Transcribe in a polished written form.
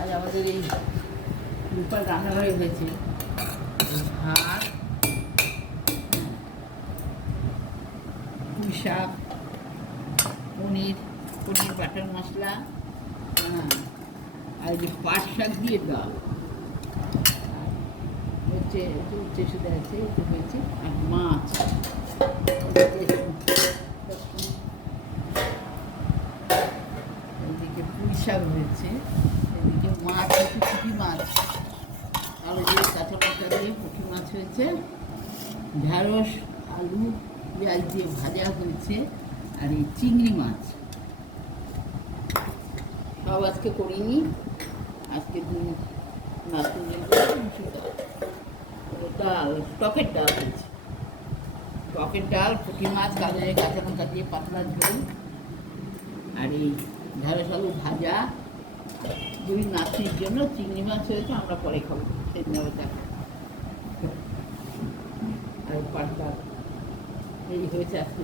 আজ আমাদের এই রূপার রান্নাঘরে হয়েছে ভাত, পুঁই শাক, পনির বাটার মশলা, আর এই যে পাট শাক দিয়ে ডাল হচ্ছে, শুধু আছে, এটা হয়েছে, আর মাছ, এদিকে পুঁই শাক হয়েছে, এদিকে মাছ হচ্ছে, পুঁটি মাছ, আলু দিয়ে কাঁচা লঙ্কা দিয়ে পুঁটি মাছ হয়েছে, ঢেঁড়স আলু পেঁয়াজ দিয়ে ভাজা হয়েছে, আর এই চিংড়ি মাছ সব আজকে করিনি। আজকে ডাল, টকের ডাল হয়েছে, টকের ডাল, পুঁটি মাছ, গাজরের কাঁচা লঙ্কা দিয়ে পাতলা ঝোল, আর এই ঢেঁড়স আলু ভাজা। দুই নাতনির জন্য চিংড়ি মাছ হয়েছে, আমরা পরে খাবো, সেদিন দেখা। আর পাট ডাল এই হয়েছে আজকে।